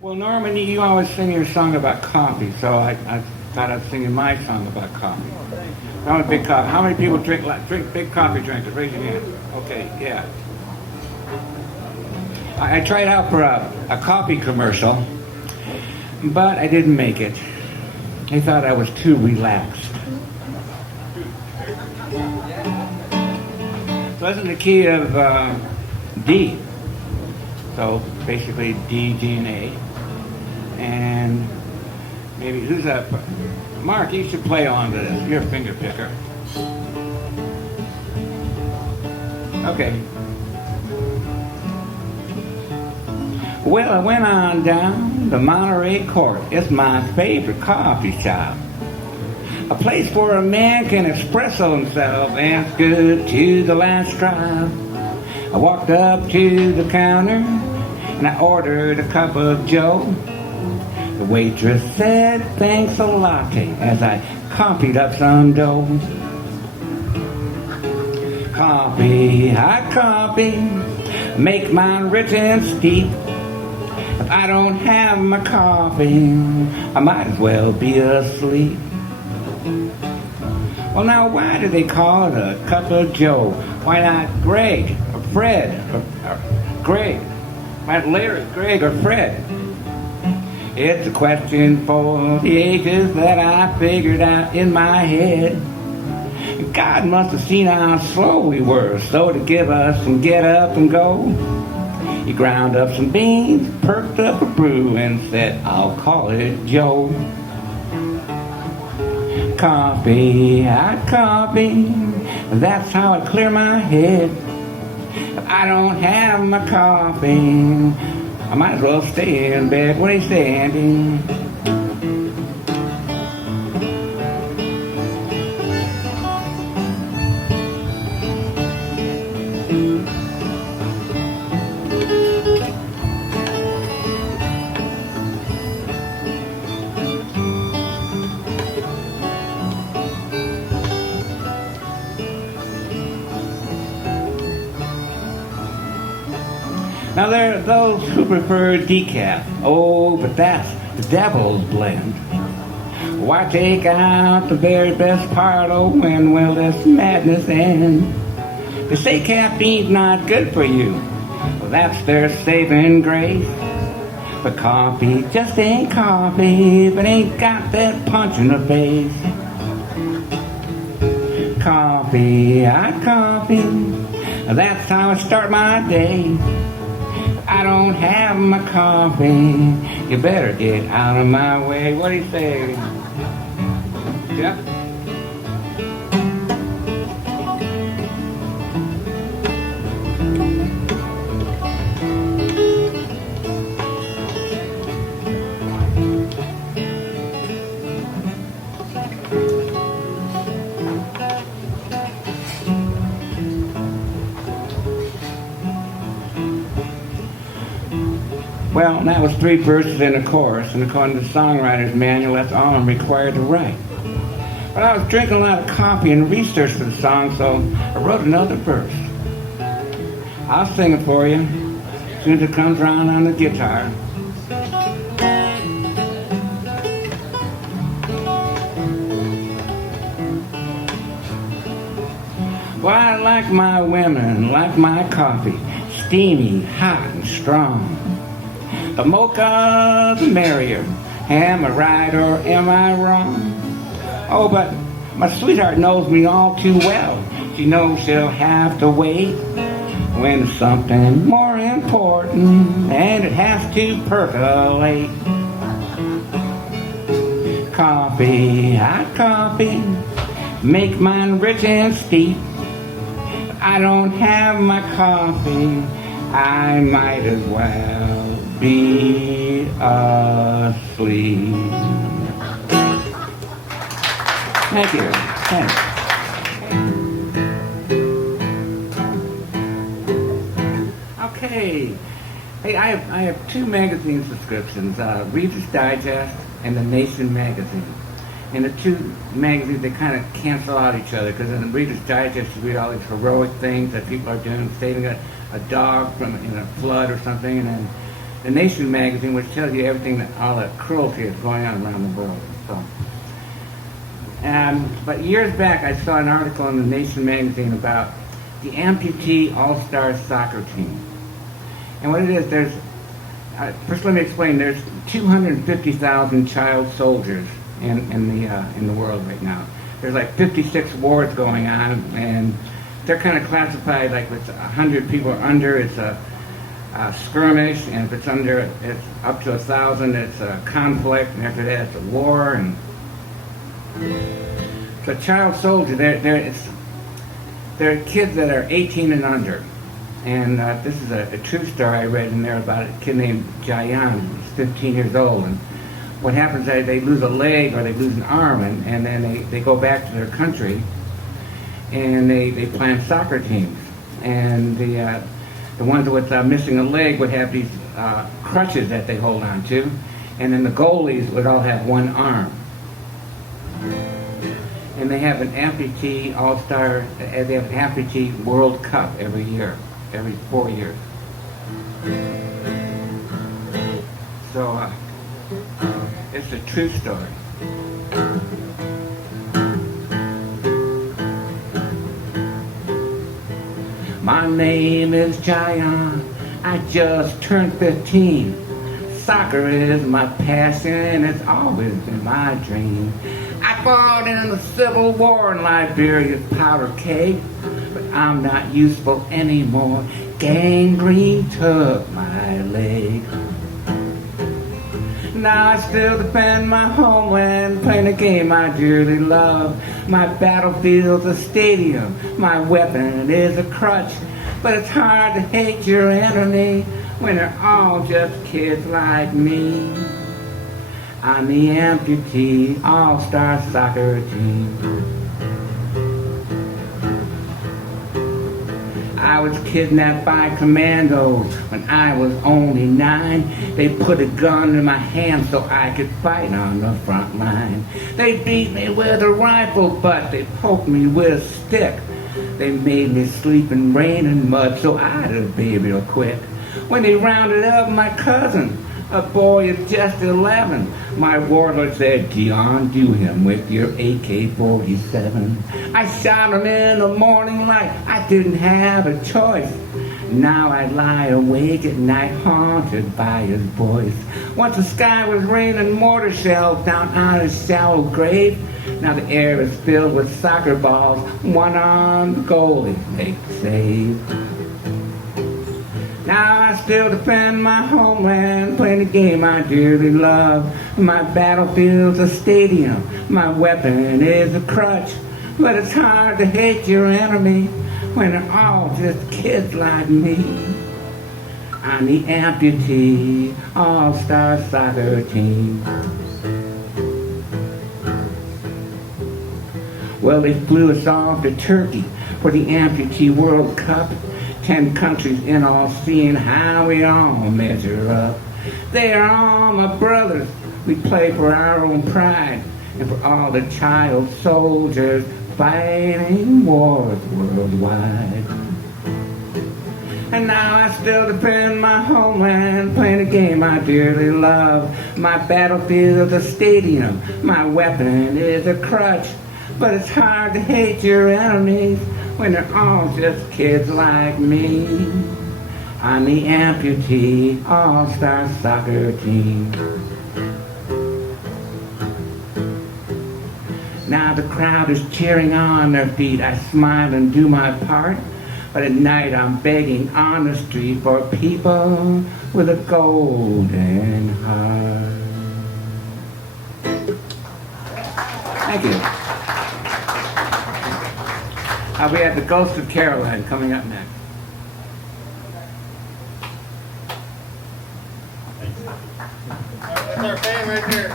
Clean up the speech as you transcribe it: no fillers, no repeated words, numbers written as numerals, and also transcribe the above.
Well, Norman, you always sing your song about coffee, so I thought I'd sing you my song about coffee. I'm a big coffee. How many people drink big coffee drinkers? Raise your hand. Okay, yeah. I tried out for a coffee commercial, but I didn't make it. They thought I was too relaxed. So that's in the key of D. So basically D, G, and A. And maybe who's up? Mark, you should play on to this. You're a finger picker. Okay. Well, I went on down to Monterey Court. It's my favorite coffee shop. A place where a man can espresso himself and it's good to the last drop. I walked up to the counter and I ordered a cup of Joe. The waitress said, thanks a latte, as I copied up some dough. Coffee, hot coffee, make mine rich and steep. If I don't have my coffee, I might as well be asleep. Well, now, why do they call it a cup of Joe? Why not Greg, or Fred, or Greg? Why not Larry, Greg, or Fred? It's a question for the ages that I figured out in my head. God must have seen how slow we were, so to give us some get up and go, he ground up some beans, perked up a brew, and said, I'll call it Joe. Coffee, hot coffee, that's how I clear my head. If I don't have my coffee, I might as well stay in bed. What do you say, Andy? Now there are those who prefer decaf. Oh, but that's the devil's blend. Why take out the very best part? Oh, when will this madness end? They say caffeine's not good for you. Well, that's their saving grace. But coffee just ain't coffee if it ain't got that punch in the face. Coffee, hot coffee, that's how I start my day. I don't have my coffee, you better get out of my way. What do you say? Yeah? Well, that was 3 verses in a chorus, and according to the songwriter's manual, that's all I'm required to write. But I was drinking a lot of coffee and research for the song, so I wrote another verse. I'll sing it for you as soon as it comes around on the guitar. Well, I like my women, like my coffee, steamy, hot, and strong. The mocha, the merrier. Am I right or am I wrong? Oh, but my sweetheart knows me all too well. She knows she'll have to wait when there's something more important and it has to percolate. Coffee, hot coffee, make mine rich and steep. If I don't have my coffee, I might as well be asleep. Thank you. Thanks. Okay. Hey, I have 2 magazine subscriptions, Reader's Digest and The Nation magazine. And the 2 magazines, they kind of cancel out each other, because in the Reader's Digest you read all these heroic things that people are doing, saving a dog from in a flood or something, and then the Nation magazine, which tells you everything that all the cruelty is going on around the world. So, but years back, I saw an article in the Nation magazine about the amputee all-star soccer team. And what it is, first let me explain. There's 250,000 child soldiers in the world right now. There's like 56 wars going on, and they're kind of classified like if it's 100 people under, it's a skirmish, and if it's under, it's up to 1,000, it's a conflict, and after that, it's a war. And so child soldiers, they're kids that are 18 and under. And this is a true story I read in there about a kid named Jayan. He's 15 years old, and what happens is they lose a leg or they lose an arm, and then they go back to their country, and they plan soccer teams. And the ones with missing a leg would have these crutches that they hold on to, and then the goalies would all have one arm. And they have an amputee all-star, they have an amputee World Cup every year, every 4 years. So it's a true story. My name is Jayan, I just turned 15. Soccer is my passion, it's always been my dream. I fought in the Civil War in Liberia's powder keg, but I'm not useful anymore. Gangrene took my leg. Now I still defend my homeland, playing a game I dearly love. My battlefield's a stadium, my weapon is a crutch. But it's hard to hate your enemy when they're all just kids like me. I'm the amputee all-star soccer team. I was kidnapped by commandos when I was only 9. They put a gun in my hand so I could fight on the front line. They beat me with a rifle, but they poked me with a stick. They made me sleep in rain and mud so I'd obey real quick. When they rounded up my cousin, a boy of just 11, my warlord said, "Dion, do him with your AK-47. I shot him in the morning light, I didn't have a choice. Now I lie awake at night, haunted by his voice. Once the sky was raining mortar shells down on his shallow grave. Now the air is filled with soccer balls, one-armed goalie make the save. Now I still defend my homeland, playing the game I dearly love. My battlefield's a stadium, my weapon is a crutch. But it's hard to hate your enemy when they're all just kids like me. I'm the amputee all-star soccer team. Well, they flew us off to Turkey for the amputee World Cup. 10 countries in all, seeing how we all measure up. They are all my brothers. We play for our own pride and for all the child soldiers fighting wars worldwide. And now I still defend my homeland, playing a game I dearly love. My battlefield is a stadium, my weapon is a crutch. But it's hard to hate your enemies when they're all just kids like me. I'm the amputee all-star soccer team. Now the crowd is cheering on their feet. I smile and do my part. But at night I'm begging on the street for people with a golden heart. Thank you. We have the Ghost of Caroline coming up next. That's our fan right here.